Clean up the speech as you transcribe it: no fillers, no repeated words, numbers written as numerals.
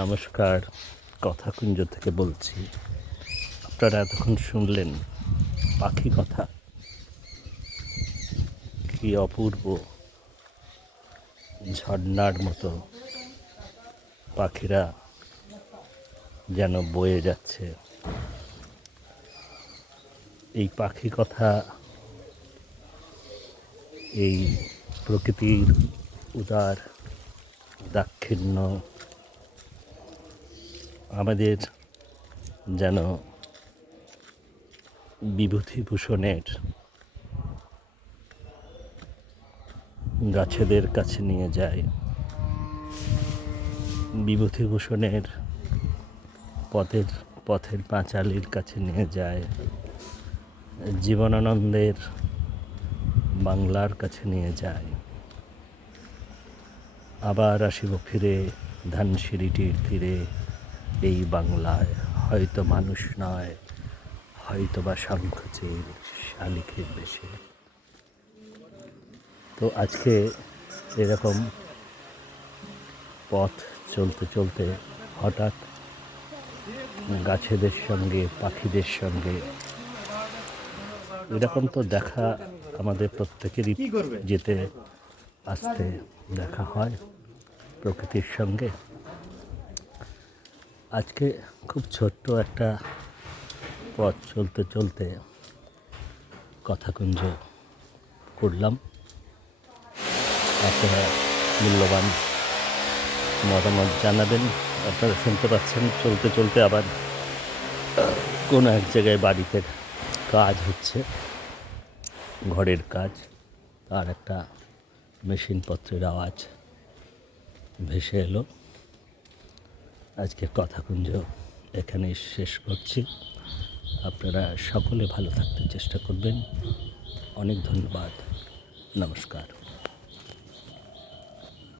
নমস্কার, কথাকুঞ্জ থেকে বলছি। আপনারা এতক্ষণ শুনলেন পাখি কথা। কি অপূর্ব ঝর্ণার মতো পাখিরা যেন বয়ে যাচ্ছে। এই পাখি কথা, এই প্রকৃতির উদার দাক্ষিণ্য আমাদের যেন বিভূতিভূষণের গাছেদের কাছে নিয়ে যায়, বিভূতিভূষণের পথের পাঁচালীর কাছে নিয়ে যায়, জীবনানন্দের বাংলার কাছে নিয়ে যায়। আবার আসিব ফিরে ধানসিঁড়িটির তীরে, এই বাংলায় হয়তো মানুষ নয়, হয়তো বা শঙ্খচিল শালিখের বেশে। তো আজকে এরকম পথ চলতে চলতে হঠাৎ গাছেদের সঙ্গে পাখিদের সঙ্গে এরকম তো দেখা আমাদের প্রত্যেকেরই যেতে আসতে দেখা হয় প্রকৃতির সঙ্গে। আজকে খুব ছোট্ট একটা পথ চলতে চলতে কথাকুঞ্জ করলাম। আপনারা মূল্যবান মতামত জানাবেন। আপনারা শুনতে পাচ্ছেন চলতে চলতে আবার কোনো এক জায়গায় বাড়িতে কাজ হচ্ছে, ঘরের কাজ, তার একটা মেশিনপত্রের আওয়াজ ভেসে এলো। আজকের কথাকুঞ্জ এখানেই শেষ করছি। আপনারা সকলে ভালো থাকতে চেষ্টা করবেন। অনেক ধন্যবাদ। নমস্কার।